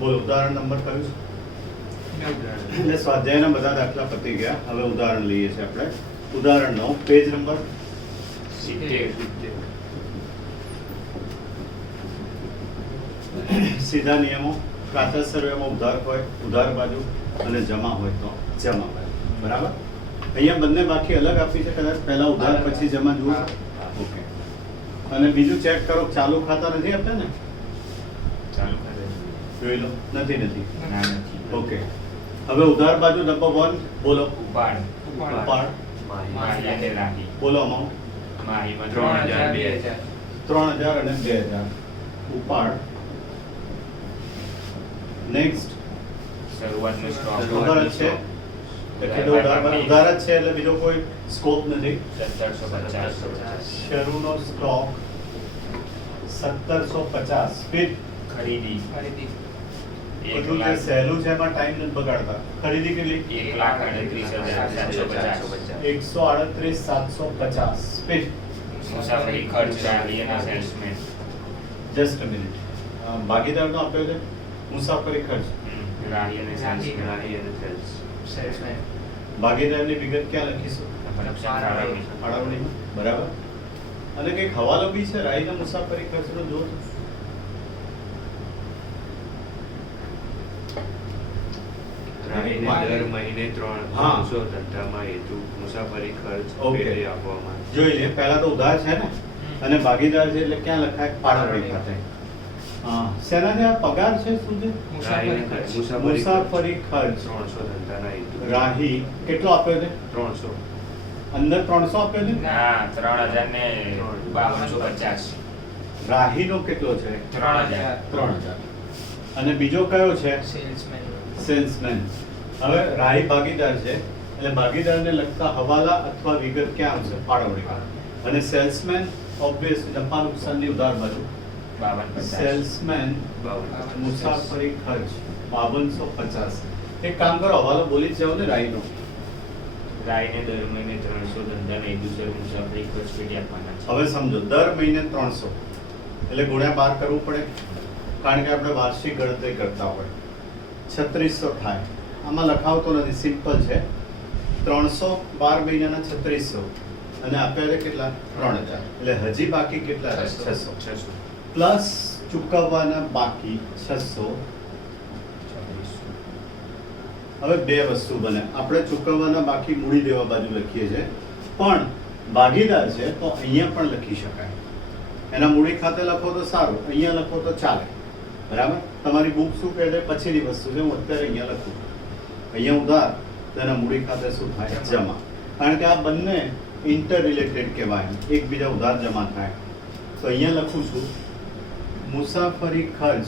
બોલો ઉદાહરણ નંબર કયું છે? એટલે સ્વાધ્યાયના બધા દાખલા પતી ગયા. હવે ઉદાહરણ લઈએ છીએ આપણે. ઉદાહરણ 9 પેજ નંબર 70. સીધા નિયમો. પ્રાતઃ સર્વેમાં ઉધાર હોય ઉધાર બાજુ અને જમા હોય તો જમા બાજુ. બરાબર. અહીંયા બંને બાકી અલગ આપી છે. કદાચ પહેલા ઉધાર પછી જમા જુઓ. ઓકે. અને બીજું ચેક કરો, ચાલુ ખાતા નથી આપતા ને? ચાલુ કરે જોઈ લો. નથી નથી. ના નથી. ઓકે. હવે ઉધાર બાજુ નંબર 1 બોલો. ઉપાડ ઉપાડ. માહી અને રાહી. બોલો અમાઉન્ટ. માહીમાં 3000 3000 અને 2000. ઉપાડ. નેક્સ્ટ. શરૂઆતનો સ્ટોક ઉધાર જ છે. એટલે ઉધાર જ છે એટલે બીજો કોઈ સ્કોપ નથી. 1750. શરૂનો સ્ટોક 1750. સ્પીડ ખરીદી બધું જે સહેલું છે એમાં ટાઈમ નથી બગાડતા. ખરીદી કેટલી? 1,38,750. 138,750. સ્પીડ. મુસાફરી ખર્ચ રાહી અને સેલ્સમેન. Just a minute. ભાગીદારનો આપ્યો છે મુસાફરી ખર્ચ. રાહી અને સેલ્સમેન. ભાગીદારની વિગત ક્યાં લખીશું? ફાળવણીમાં. બરાબર. અને કંઈક હવાલો બી છે રાહીના મુસાફરી ખર્ચનો જો તો. રાહીને દર મહિને 300 ધંધામાં હેતુ મુસાફરી ખર્ચ પેટે આપવામાં આવે. જોઈ લે. પહેલા તો ઉધાર છે ને અને ભાગીદાર છે એટલે ક્યાં લખાય? ફાળવણી ખાતે. હા. શેના છે? આ પગાર છે શું છે? રાહીને મુસાફરી ખર્ચ. 300 ધંધાના હેતુ. રાહી કેટલો આપ્યો છે? 300. અંદર 300 આપ્યો છે. ના 3,5250. રાહીનો કેટલો છે? 3,000. 3000. અને બીજો કયો છે? સેલ્સમેન. હવે રાહી ભાગીદાર છે એટલે ભાગીદારને લગતા હવાલા અથવા વિગત ક્યાં આવશે? ફાળવણી. અને સેલ્સમેન ઓબ્વિયસલી નફા નુકસાનની ઉધાર બાજુ. 5250. સેલ્સમેન 52. મુસાફરી ખર્ચ 5250. એક કામ કરો, હવાલો બોલી જ જાઓ ને રાહીનો. રાહીને દર મહિને 300 ધંધાના હેતુસર મુસાફરી ખર્ચ પેટે આપવાના છે. હવે સમજો, દર મહિને 300 એટલે ગુણ્યા 12 કરવું પડે કારણ કે આપણે વાર્ષિક ગણતરી કરતા હોય. 3600 થાય. આમાં લખાવતો નથી, સિમ્પલ છે. 300 12 મહિનાના 3600 અને આપ્યા કેટલા? 3000. એટલે હજી બાકી કેટલા રહે? 600 પ્લસ ચૂકવવાના બાકી 600. હવે બે વસ્તુ બને. આપણે ચૂકવવાના બાકી મૂડી દેવા બાજુ લખીએ છીએ, પણ ભાગીદાર છે તો અહીંયા પણ લખી શકાય. એના મૂડી ખાતે લખો તો સારું, અહીંયા લખો તો ચાલે. બરાબર. તમારી બુક શું કહે છે પછીની વસ્તુ છે, હું અત્યારે અહીંયા લખું. અહીંયા ઉધાર તેના મૂડી ખાતે શું થાય? જમા. કારણ કે આ બંને ઇન્ટર રિલેટેડ કહેવાય, એકબીજા ઉધાર જમા થાય. તો અહીંયા લખું છું મુસાફરી ખર્ચ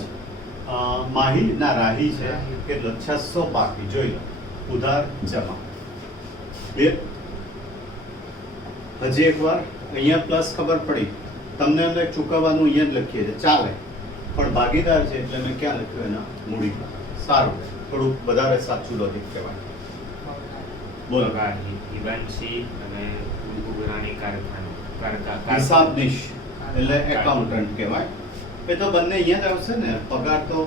માહી ના રાહી છે કેટલો? 600 બાકી. જોઈ લો. ઉધાર જમા. બે. હજી એકવાર અહીંયા પ્લસ ખબર પડી તમને. અંદર ચૂકવવાનું અહીંયા જ લખીએ છીએ, ચાલે. પણ ભાગીદાર છે એટલે મેં ક્યાં લખ્યું? એના મૂડી. સારું, થોડુંક વધારે સાચું લોજિક કહેવાય. બોલો. હિબાંશી અને ઉઘરાણી કારખાનું. હિસાબનીશ એટલે એકાઉન્ટન્ટ કહેવાય. એ તો બંને અહીંયા જ આવશે ને. પગાર તો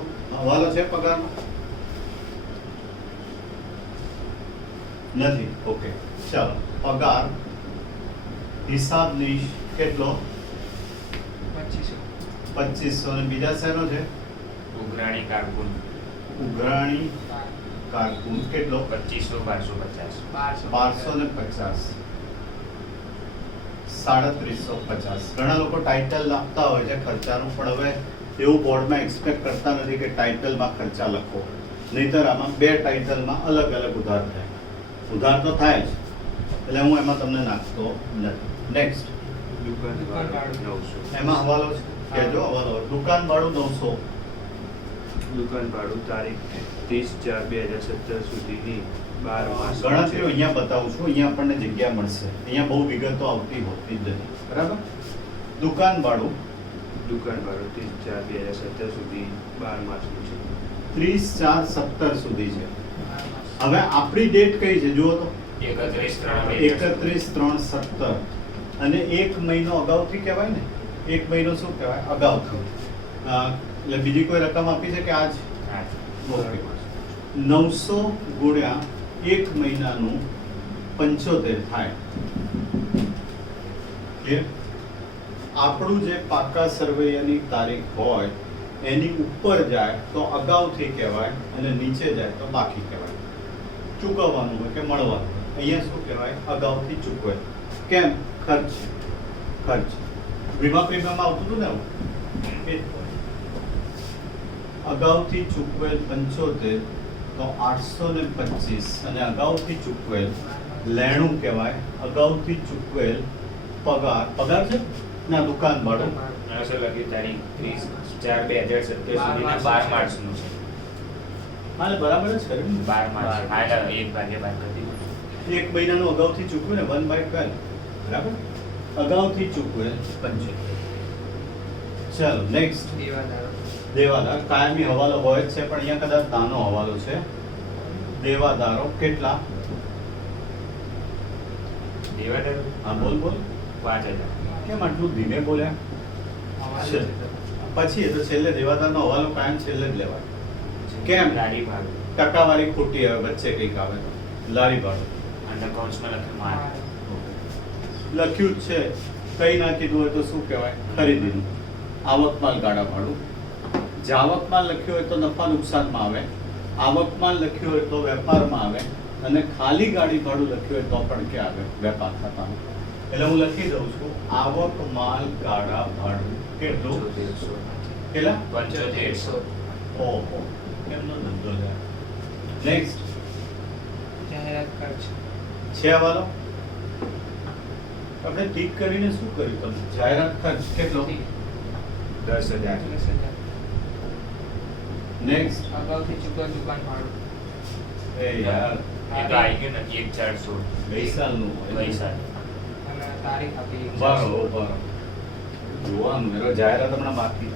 હવાલો છે પગારનો નથી. ઓકે ચાલો. પગાર હિસાબનીશ કેટલો? 2500. અને બીજા શેનો છે? ઉઘરાણી કારકુન. ઉઘરાણી કારકુન કેટલો? 2500 1250. 3750. ઘણા લોકો ટાઇટલ આપતા હોય છે ખર્ચાનું, પણ હવે એવું બોર્ડમાં એક્સપેક્ટ કરતા નથી કે ટાઇટલમાં ખર્ચા લખો. નહીંતર આમાં બે ટાઇટલમાં અલગ અલગ ઉધાર થાય. ઉધાર તો થાય જ, એટલે હું એમાં તમને નાખતો નથી. નેક્સ્ટ. દુકાન ભાડું 900. એમાં હવાલો છે. કહેજો હવાલો. દુકાન ભાડું 900. દુકાન ભાડું તારીખ 30/4/2017 સુધીની 12 માસ. ગણતરીઓ અહીંયા બતાવું છું. અહીંયા આપણને જગ્યા મળશે. અહીંયા બહુ વિગતો આવતી હોતી જ નથી. બરાબર. દુકાન ભાડું દુકાન ભાડું 30/4/2017 સુધી 12 માસનું છે. 30/4/17 સુધી છે. હવે આપણી ડેટ કઈ છે જુઓ તો? 31/3/17. અને એક મહિનો અગાઉથી કહેવાય ને. એક મહિનો શું કહેવાય? અગાઉથી. એટલે બીજી કોઈ રકમ આપી છે કે આજ? ઓકે 900 ગુણ્યા 1 મહિનાનું 75 થાય. Clear? આપણું જે પાકા સર્વેયરની તારીખ હોય એની ઉપર જાય તો અગાઉથી કહેવાય અને નીચે જાય તો બાકી કહેવાય. ચૂકવવાનું હોય કે મળવાનું હોય, અહીંયા શું કહેવાય? અગાઉથી ચૂકવેલ. કેમ? ખર્ચ. વીમા પ્રીમિયમમાં આવતું હતું ને આવું? એ જ point. અગાઉથી ચૂકવેલ 75 તો 825 અને અગાઉથી ચૂકવેલ લેણું કહેવાય. અગાઉથી ચૂકવેલ પગાર છે ના દુકાન ભાડું. અસલ લગી તારીખ 30/4/2027 સુધીના 12 માર્ચનું છે. હા બરાબર જ ખરું ને? 12 માર્ચ. હા એટલે 1/12 કરી દીધું. એક મહિનાનું અગાઉથી ચૂકવે ને 1/12 બરાબર. અગાઉથી ચૂકવેલ 75. ચાલો નેક્સ્ટ. દેવાદાર કાયમી હવાલો હોય જ છે પણ અહીંયા કદાચ નાનો હવાલો છે. દેવાદારો કેટલા? દેવાદાર હા બોલ 5,000. કેમ આટલું ધીમે બોલ્યા? પછી એ તો છેલ્લે દેવાદારનો હવાલો કાયમ છેલ્લે જ લેવાય. કેમ? લારી ભાડું ટકાવારી ખોટી આવે વચ્ચે કંઈક આવે તો. લારી ભાડું અને અકાઉન્ટ્સમાં લખ્યું માલ. લખ્યું જ છે. કઈ ના કીધું હોય તો શું કહેવાય? ખરીદીનું. આવકમાલ ગાડા ભાડું. જાવકમાલ લખ્યું હોય તો નફા નુકસાનમાં આવે. આવકમાલ લખ્યું હોય તો વેપારમાં આવે. અને ખાલી ગાડી ભાડું લખ્યું હોય તો પણ ક્યાં આવે? વેપાર ખાતામાં. એટલે હું લખી દઉં છું આવકમાલ ગાડા ભાડું કેટલું? 75. કેટલા? 75. ઓહો કેમનો ધંધો છે? નેક્સ્ટ જાહેરાત ખર્ચ છે હવાલો. આપણે ટીક કરીને શું કર્યું તમે? જાહેરાત ખર્ચ કેટલો? 10,000. નેક્સ્ટ અગાઉથી ચૂકવેલ દુકાન ભાડું એ યાર એ તો આવી ગયું નથી 1,400. ગઈ સાલનું હોય. પૈસા અને તારીખ આપી બરોબર જોવાનું એનો જાહેરાત હમણાં બાકી.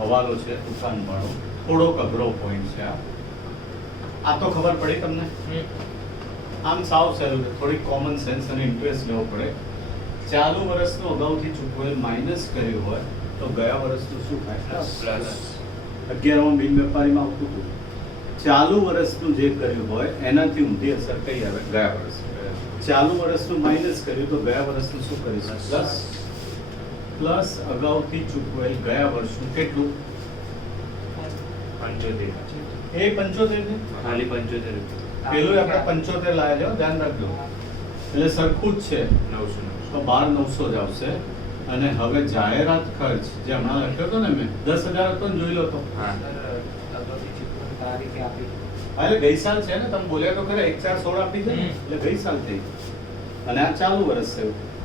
હવાલો છે દુકાન ભાડું. થોડોક અઘરો પોઈન્ટ છે આ તો ખબર પડી તમને? આમ સાવ સહેલું છે. થોડી કોમન સેન્સ અને ઇન્ટરેસ્ટ લેવો પડે. ચાલુ વર્ષનું અગાઉથી ચૂકવેલ માઇનસ કર્યું હોય તો ગયા વર્ષનું શું થાય? પ્લસ 11માં બિન વેપારીમાં આવતું હતું. ચાલુ વર્ષનું જે કર્યું હોય એનાથી ઊંધી અસર કઈ આવે? ગયા વર્ષ. ચાલુ વર્ષનું માઇનસ કર્યું તો ગયા વર્ષનું શું કરીશું? પ્લસ અગાઉથી ચૂકવેલ ગયા વર્ષનું કેટલું? 75. એ 75 ને ખાલી 75. પેલું આપણે 75 લાયા જાઓ ધ્યાન રાખજો. એટલે સરખું જ છે 900. તો 12,900 જ આવશે. અને હવે જાહેરાત ખર્ચ જે હમણાં લખ્યો હતો ને મેં 10,000 હતો ને જોઈ લો તો. હા. અગાઉથી ચૂકવેલ તારીખે આપી હા એટલે ગઈ સાલ છે ને તમે બોલ્યા તો ખરા 1,416 આપી છે ને? હમ. એટલે ગઈ સાલ થઈ. અને આ ચાલુ વર્ષ છે.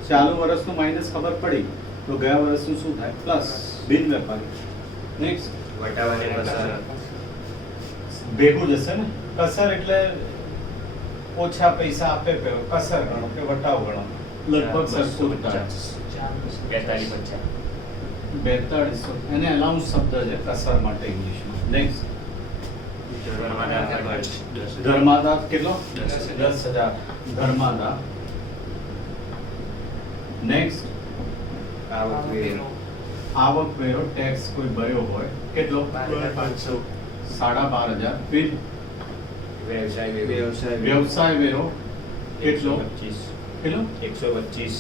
ચાલુ વર્ષનું માઇનસ ખબર પડી તો ગયા વર્ષનું શું થાય? પ્લસ બિન વેપારી. નેક્સ્ટ વટાવાને કસર. ભેગું જશે ને. કસર એટલે ઓછા પૈસા આપે પેલો કસર ગણો કે વટાવ ગણો. લગભગ સરખું જ થાય. 42,50. 4200 એને અલાઉન્સ શબ્દ છે કસર માટે ઇંગ્લિશમાં. નેક્સ્ટ ધર્માદાર ખર્ચ 10,000. ધર્માદાર કેટલો? 10,000. 10,000 ધર્માદાર. નેક્સ્ટ આવકવેરો. આવકવેરો ટેક્સ કોઈ ભર્યો હોય કેટલો? 12,500. 12,500. ફિર વ્યવસાય વેરો. વ્યવસાય વેરો કેટલો? 125. કેટલો? 125.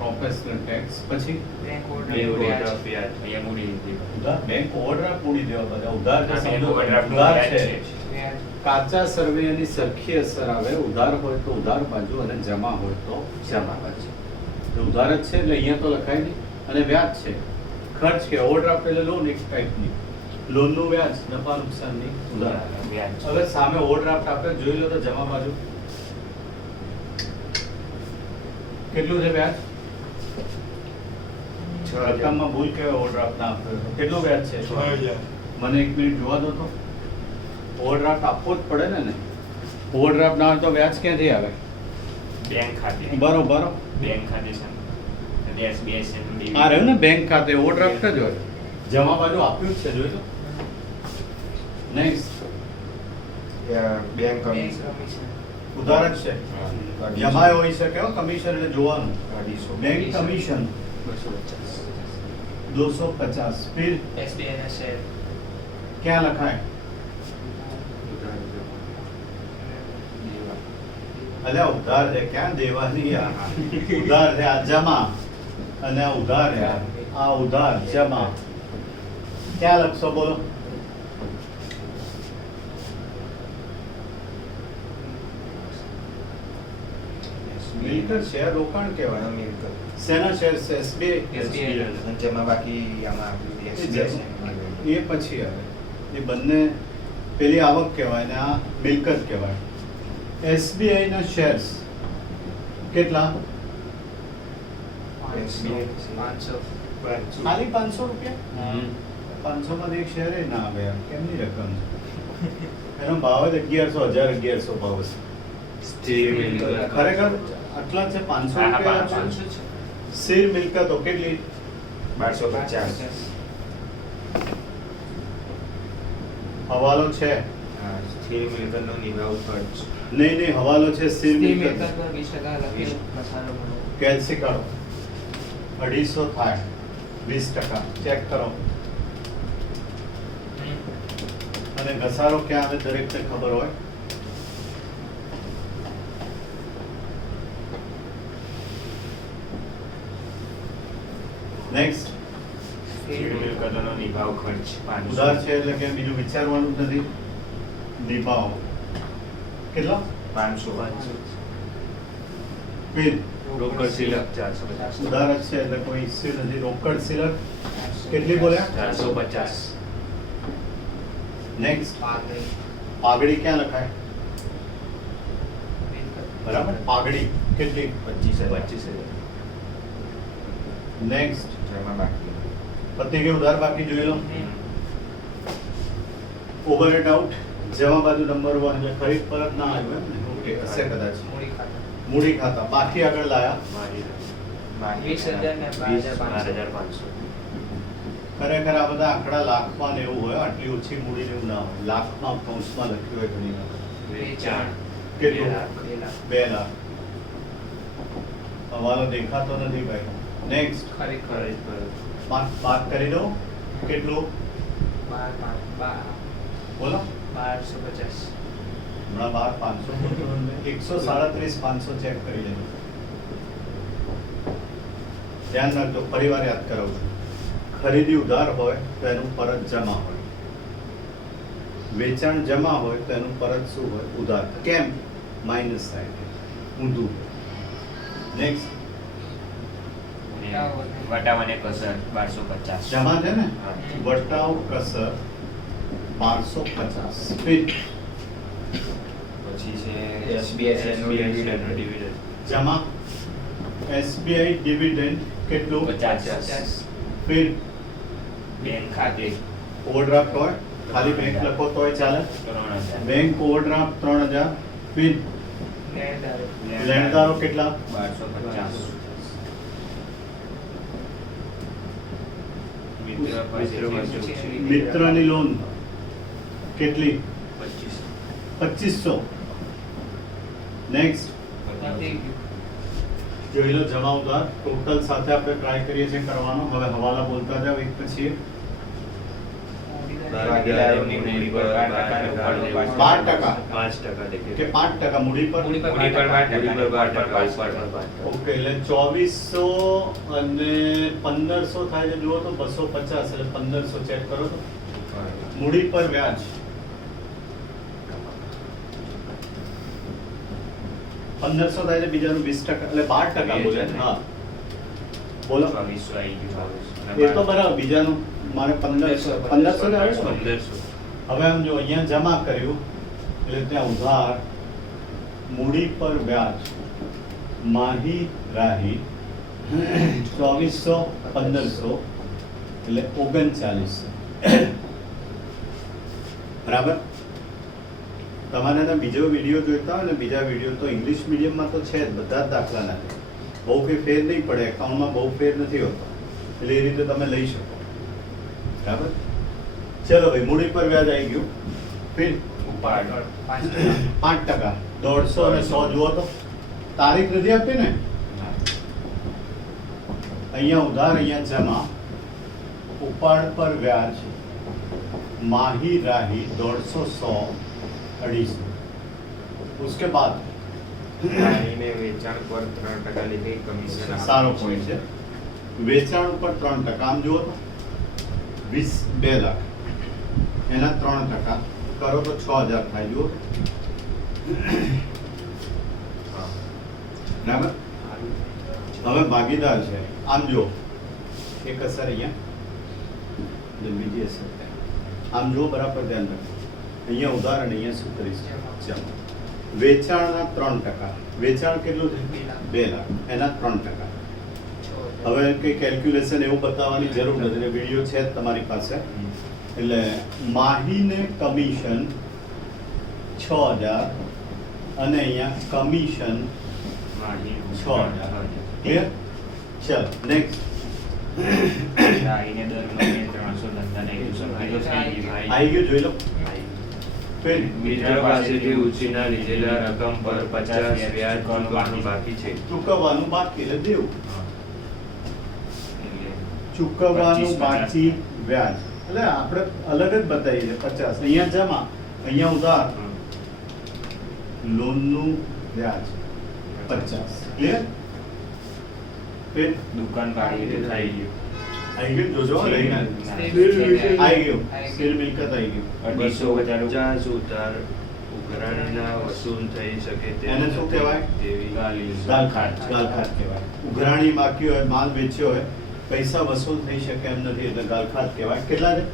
Professional tax. પછી બેંક બે ઓર્ડર ઓવરડ્રાફ્ટ વ્યાજ. અહીંયા મૂડી લીધી. ઉધાર બેંક ઓવરડ્રાફ્ટ મૂડી દેવા બધા ઉધાર જે બેંક સમજો ઓવરડ્રાફ્ટનું ઉધાર વ્યાજ છે. છે. વ્યાજ કાચા સર્વેની સરખી અસર આવે. ઉધાર હોય તો ઉધાર બાજુ અને જમા હોય તો જમા બાજુ. તો ઉધાર જ છે એટલે અહીંયા તો લખાય નહીં. અને વ્યાજ છે. ખર્ચ કે ઓવરડ્રાફ્ટ એટલે લોન એક ટાઈપની. લોનનું વ્યાજ નફા નુકસાનની ઉધાર. વ્યાજ. હવે સામે ઓવરડ્રાફ્ટ આપણે જોઈ લો તો જમા બાજુ કેટલું છે વ્યાજ? 6,000. રકમમાં ભૂલ કહેવાય ઓવરડ્રાફ્ટ ના આપે તો. કેટલું વ્યાજ છે? 6,000. મને એક મિનિટ જોવા દો તો. ઓવરડ્રાફ્ટ આપવો જ પડે ને. ઓવરડ્રાફ્ટ ના હોય તો વ્યાજ ક્યાંથી આવે? બેંક ખાતે. બરોબર. બેંક ખાતે છે. SBS છે. આ રહ્યું ને બેંક ખાતે ઓવરડ્રાફ્ટ જ હોય. જમા બાજુ આપ્યું જ છે જોઈ લો. નેક્સ્ટ બેંક બેંક કમિશન ઉધાર જ છે. જમા હોઈ શકે હો, કમિશન એટલે જોવાનું. 250. Bank commission 250. ફિર SBI ના શેર ક્યાં લખાય? અલ્યા ઉધાર છે ક્યાં દેવાની આ ઉધાર છે આ જમા અને આ ઉધાર છે આ ઉધાર જમા ક્યાં લખશો બોલો મિલકત શેર રોકાણ કહેવાય શેના શેર છે SBI જેમાં બાકી આમાં આપણી SBI છે. એ પછી આવે એ બંને પેલી આવક કહેવાય ને આ મિલકત કહેવાય SBI ના શેર્સ કેટલા પાંચસો. ખાલી 500 રૂપિયા 500 માંથી એક શેર ના આવે યાર કેમની રકમ છે એનો ભાવ જ 1100 ભાવ છે સ્થિર મિલકત ખરેખર આટલા છે 500 હા, રૂપિયા 500 છે. સ્થિર મિલકતો કેટલી 1250. હવાલો છે સ્થિર મિલકતનો નિભાવ ખર્ચ નહીં હવાલો છે સ્થિર સ્થિર મિલકત મિલકત પર 20% લખી ઘસારો મળે. કેલ્સી કાઢો 250 થાય 20% ચેક કરો અને ઘસારો ક્યાં આવે દરેકને ખબર હોય નેક્સ્ટ સ્થિર મિલકતોનો નિભાવ ખર્ચ 500 ઉધાર છે એટલે કે બીજું વિચારવાનું જ નથી નિભાવ કેટલા 500. બિલ રોકડ શિલક 450 ઉધાર જ છે એટલે કોઈ ઇસ્યુ નથી રોકડ સિલક કેટલી બોલ્યા 450 નેક્સ્ટ પાઘડી. પાઘડી ક્યાં લખાય મિલકત. બરાબર પાઘડી કેટલી 25000 નેક્સ્ટ જેમાં બાકી પતિ કે ઉધાર બાકી જોઈ લો ઓવર એન્ડ આઉટ જેમાં બાજુ નંબર 1 એટલે ખરીદ પરત ના આવ્યું એમ ને ઓકે હશે કદાચ મૂડી ખાતા. મૂડી ખાતા બાકી આગળ લાયા મારી 20,000 ને 12,500. 12500 ખરેખર આ બધા આંકડા લાખમાં ને એવું હોય આટલી ઓછી મૂડી ને એવું ના હોય લાખમાં કૌંસમાં લખ્યું હોય ઘણી વાર વેચાણ કેટલું? 2 લાખ 2 લાખ હવાલો દેખાતો નથી ભાઈ નેક્સ્ટ ખરેખર ખરીદ પર વાત કરી દો કેટલું 1250. બોલો 1250. હમણાં 12500 137 ચેક કરી લેજો ધ્યાન રાખજો ફરીવાર યાદ કરાવું છું ખરીદી ઉધાર હોય તો એનું પરત જમા હોય વેચાણ જમા હોય તો એનું પરત શું હોય ઉધાર કેમ માઇનસ થાય છે ઊંધું નેક્સ્ટ વટાવાને કસર 1250 જમા છે ને હા. વટાવ કસર 1250 ફિટ પછી છે SBI છે એનું dividend. ડિવિડન્ડ જમા SBI ડિવિડન્ડ કેટલું 50 ફિટ બેંક ખાતે ઓવરડ્રાફ્ટ હોય ખાલી બેંક લખો તોય ચાલે 3000 બેંક ઓવરડ્રાફ્ટ 3000 ફિટ લેણદારો. લેણદારો કેટલા 1250 મિત્ર પાસેથી મિત્રની લોન કેટલી 2500 2500 નેક્સ્ટ નથી ગયું. જોઈ લો જમા ઉધાર ટોટલ સાથે આપણે ટ્રાય કરીએ છીએ કરવાનો હવે હવાલા બોલતા જાવ એક પછી એક. ભાગીદારોની મૂડી પર 12% 5% કે 5% મૂડી પર મૂડી પર મૂડી પર 12%. ઓકે એટલે 2400 અને 1500 થાય છે જુઓ તો 250 એટલે 1500 ચેક કરો તો મૂડી પર વ્યાજ 1500 થાય છે બીજાનું 20% એટલે 12% બોલે હા બોલો 2400 આવી ગયું એ તો બરાબર બીજાનું મારે 1500 જ આવે છે ને? 1500 હવે આમ જો અહીંયા જમા કર્યું એટલે ત્યાં ઉધાર મૂડી પર વ્યાજ માહી રાહી 2400 1500 એટલે 3900 બરાબર તમારે એના બીજો વિડીયો જોઈતા હોય ને બીજા વિડીયો તો ઇંગ્લિશ મીડિયમમાં તો છે જ બધા જ દાખલાના છે બહુ કંઈ ફેર નહીં પડે એકાઉન્ટમાં બહુ ફેર નથી હોતો એટલે એ રીતે તમે લઈ શકો બરાબર ચલો ભાઈ મૂડી પર વ્યાજ આવી ગયું ફિર ઉપાડ 5%. 5% 150 અને 100 જુઓ તો તારીખ નથી આપી ને અહીંયા ઉધાર અહીંયા જમા ઉપાડ પર વ્યાજ माही राही 150 100 250 उसके बाद ગાડીને વેચાણ પર 3% લેખે કમિશન આપે સારો પોઈન્ટ છે. વેચાણ ઉપર 3%. આમ જુઓ તો 2 લાખ એના 3% કરો તો 6000 થાય. જુઓ બરાબર. હવે ભાગીદાર છે. આમ જુઓ એક અસર અહીંયા ને બીજી અસર થાય. આમ જુઓ બરાબર ધ્યાન રાખો. અહીંયા ઉદાહરણ અહીંયા શું કરીશ? ચાલો વેચાણના 3%. વેચાણ કેટલું છે? 2 લાખ એના 3%. હવે કંઈ કેલ્ક્યુલેશન એવું બતાવવાની જરૂર નથી. વિડીયો છે જ તમારી પાસે. એટલે માહીને કમિશન 6000 અને અહીંયા કમિશન માહીનું 6000. ક્લિયર? ચાલો નેક્સ્ટ. ગાડીને દર મહિને 300 ધંધાને હેતુ સમજો થઈ ગયું. આવી ગયું, જોઈ લો. ફેર મિત્ર પાસેથી ઉછીના લીધેલા રકમ પર 50 વ્યાજ ચૂકવવાનું બાકી છે. ચૂકવવાનું બાકી એટલે દેવું. એટલે ચૂકવવાનું 25, બાકી વ્યાજ એટલે આપણે અલગ જ બતાવીએ 50. અહીંયા જમા, અહીંયા ઉધાર. લોનનું વ્યાજ 50. ક્લિયર? ફેર દુકાન ભાડે થઈ ગયું. આવી ગયું, જોજો લઈને આવી ગયું. સ્થિર મિલકત આવી ગયું. 250 ઉધાર ઉઘરાણીના વસૂલ થઈ શકે એને શું કહેવાય? તેવી ગાલખાત. ગાલખાત કહેવાય. ઉઘરાણી બાકી હોય, માલ વેચ્યો હોય, પૈસા વસૂલ થઈ શકે એમ નથી એટલે ગાલખાત કહેવાય. કેટલા છે?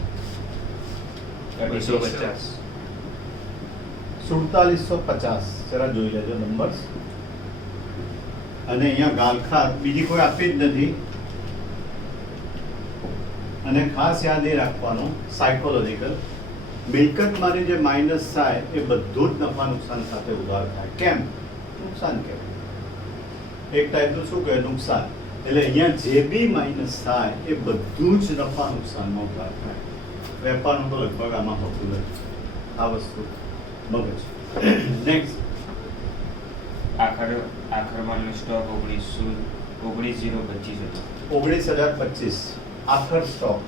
250. 4750. જરા જોઈ લેજો નંબર્સ. અને અહીંયા ગાલખાત બીજી કોઈ આપી જ નથી. અને ખાસ યાદ એ રાખવાનું સાયકોલોજીકલ મિલકતમાંની જે માઇનસ થાય એ બધું જ નફા નુકસાન સાથે ઉધાર થાય. કેમ? નુકસાન કહેવાય. એક ટાઈપનું શું કહે? નુકસાન. એટલે અહીંયા જે બી માઇનસ થાય એ બધું જ નફા નુકસાનમાં ઉધાર થાય. વેપારનું તો લગભગ આમાં હોતું નથી. આ વસ્તુ મગજ. નેક્સ્ટ. આખર માલનો સ્ટોક 19,025 હતો. 19025 આખર સ્ટોક.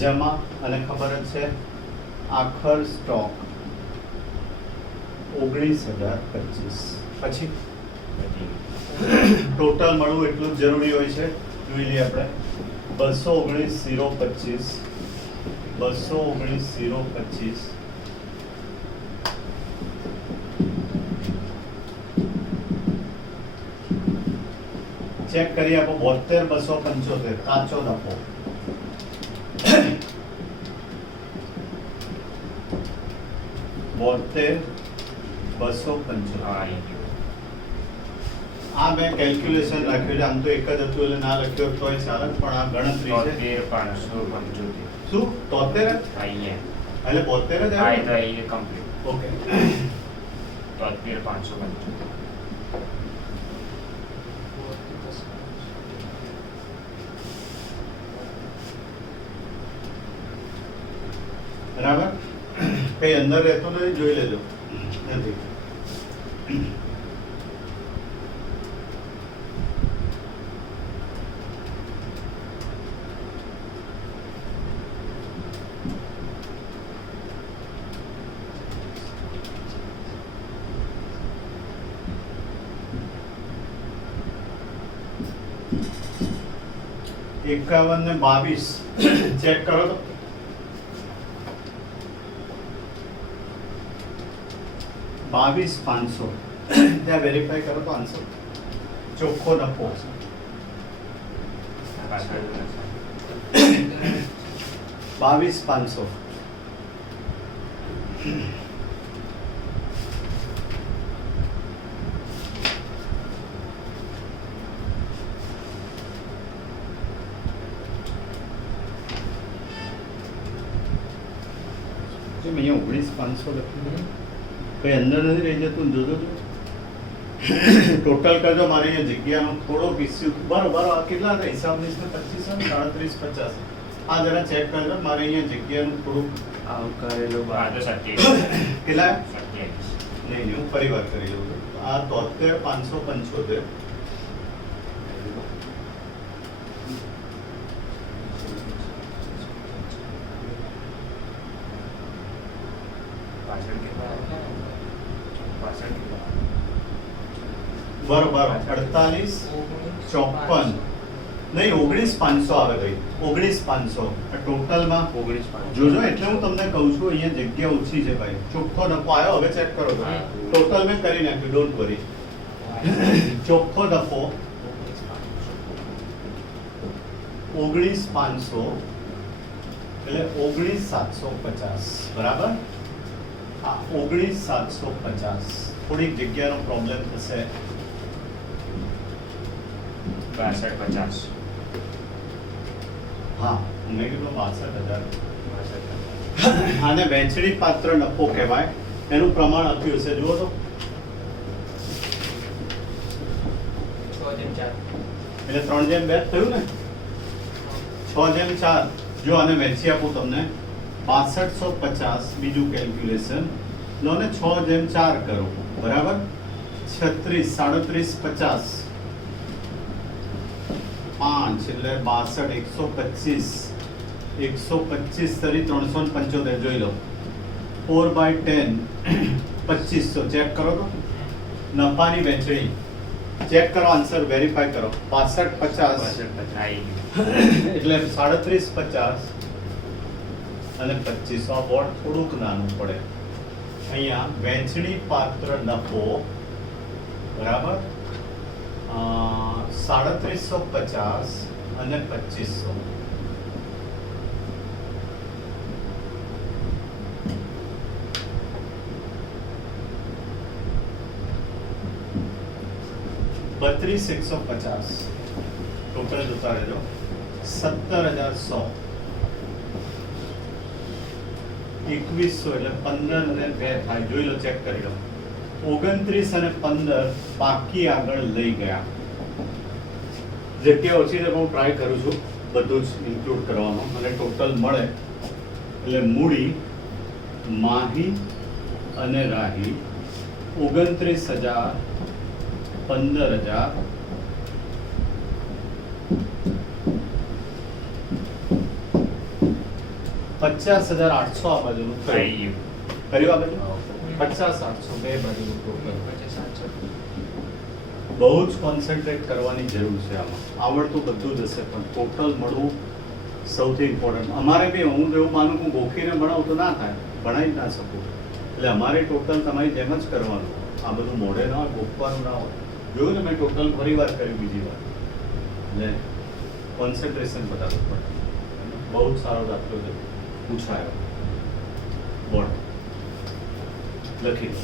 જમા અને ખબર જ છે આખર સ્ટોક 19025. પછી ટોટલ મળવું એટલું જ જરૂરી હોય છે. જોઈ લઈએ આપણે. 219,025 219,025 ચેક કરી આપો. 72,275 કાચો નફો. બોતેર 275. આવી ગયું. આ મેં કેલ્ક્યુલેશન રાખ્યું છે. આમ તો એક જ હતું એટલે ના લખ્યો તોય ચાલે, પણ આ ગણતરી છે. 73,575. શું 73 જ? અહીંયા એટલે 72 જ આ આવ્યું તો ને? અહીં કમ્પ્લીટ. ઓકે. 73,575. બરાબર. કઈ અંદર રહેતો નથી, જોઈ લેજો. નથી. એકાવન ને 22 ચેક કરો તો. 22,500 ત્યાં વેરીફાઈ કરો તો આન્સર ચોખ્ખો નફો. પાછળ 22,500. અહીંયા 19,500 લખ્યું. કઈ અંદર નથી રહી જતું ને જોજો તો. ટોટલ કરજો. મારે અહીંયા જગ્યાનો થોડોક ઇસ્યુ. બરોબર. આ કેટલા હતા હિસાબની? 25, 37, 50. આ જરા ચેક કરજો. મારે અહીંયા જગ્યાનું થોડુંક આવકારેલો આ તો 27. કેટલા 27. નહીં, હું ફરી વાત કરી લઉં છું. આ 73,575. બરોબર 48 54 નહીં 19500 આવે ભાઈ 19500 આ ટોટલમાં 19,500. જોજો એટલે હું તમને કહું છું અહીંયા જગ્યા ઓછી છે ભાઈ ચોખ્ખો નફો આવ્યો હવે ચેક કરો તમે ટોટલ મેં કરી નાખ્યું ડોન્ટ વરી ચોખ્ખો નફો 19500 એટલે 19750 બરાબર આ 19750 થોડીક જગ્યાનો પ્રોબ્લેમ થશે 62,50. હા મેં કીધું 62,000 આને વહેંચણી પાત્ર નફો કહેવાય એનું પ્રમાણ આપ્યું હશે જુઓ તો 6/4. એટલે 3/2 થયું ને 6/4 જો આને વહેંચી આપું તમને 6250 બીજું કેલ્ક્યુલેશન લો ને 6/4 કરો બરાબર 36 3750 5 એટલે 62 125 તરી 375 જોઈ લો 4/10 2500 ચેક કરો તો નફાની વહેંચણી ચેક કરો આન્સર વેરીફાઈ કરો 6250 આઈ એટલે 3750 અને 2500 આ બોર્ડ થોડુંક નાનું પડે અહીંયા વહેંચણી પાત્ર નફો બરાબર 3750 અને 2500 32,150 ટોટલ જોતા રહેજો 17,100 2100 એટલે 15 અને 2 થાય જોઈ લો ચેક કરી લો 29 અને 15 બાકી આગળ લઈ ગયા જગ્યા ઓછી છે હું ટ્રાય કરું છું બધું જ ઇન્ક્લુડ કરવાનો અને ટોટલ મળે એટલે મૂડી માહી અને રાહી 29,000 15,000 50,800 આ બાજુનું આઈ કર્યું આ બાજુ 50,800 બે બાજુનું ટોટલ 55,700. બહુ જ કોન્સન્ટ્રેટ કરવાની જરૂર છે આમાં આવડતું બધું જ હશે પણ ટોટલ મળવું સૌથી ઇમ્પોર્ટન્ટ અમારે બી હું એવું માનું હું ગોખીને ભણાવું તો ના થાય ભણાવી જ ના શકું એટલે અમારે ટોટલ તમારી જેમ જ કરવાનું આ બધું મોઢે ના હોય ગોખવાનું ના હોય જોયું ને મેં ટોટલ ફરી વાર કર્યું બીજી વાર એટલે કોન્સન્ટ્રેશન બતાવવું પડે બહુ જ સારો દાખલો છે પૂછાયો બોર્ડ લખી દો